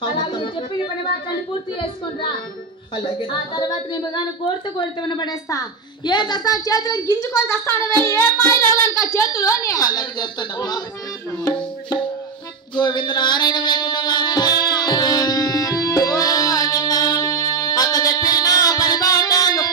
చెప్పిన పని వాటిని పూర్తి చేసుకుంటా ఆ తర్వాత నేను కానీ కోరితే కోరితే పడేస్తా ఏ దస్తా చేతులు గింజుకొని దస్తానవే ఏ మాయలో కనుక చేతులోని అలాగే చేస్తానమ్మా గోవింద నారాయణ అత్త చెప్పిన పని బాటాలు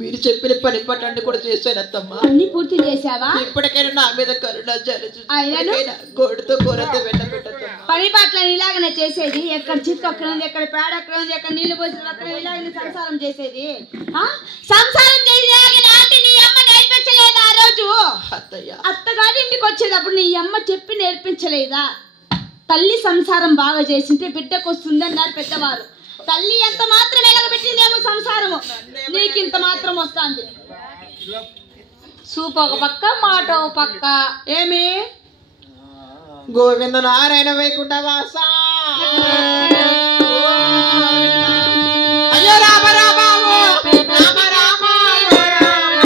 మీరు చెప్పిన పని పట్టండి కూడా చేశాను అత్తమ్మ. అన్ని పూర్తి చేసావా? ఇప్పటికైనా నా మీద కరుణ జలచు గోడుతో కూరతో వెళ్ళబెట్టమ్మా. పని పట్ల ఇలాగనే చేసేది. ఎక్కడ చిత్తు అక్కడ ఉంది, ఎక్కడ పేడ అక్కడ ఉంది, ఎక్కడ నీళ్లు పోసి అక్కడ ఇలాగనే సంసారం చేసేది. సంసారం చేసేది నీ అమ్మ నేర్పించలేదా ఆ రోజు? అత్తగారి ఇంటికి వచ్చేటప్పుడు నీ అమ్మ చెప్పి నేర్పించలేదా? తల్లి సంసారం బాగా చేసింటే బిడ్డకు వస్తుందన్నారు పెద్దవారు. తల్లి ఎంత మాత్రం ఎలగబెట్టిందేమో సంసారము, నీకింత మాత్రం వస్తుంది. సూపు ఒక పక్క, మాట ఒక పక్క. ఏమి గోవింద నారాయణ వైకుంఠ వాస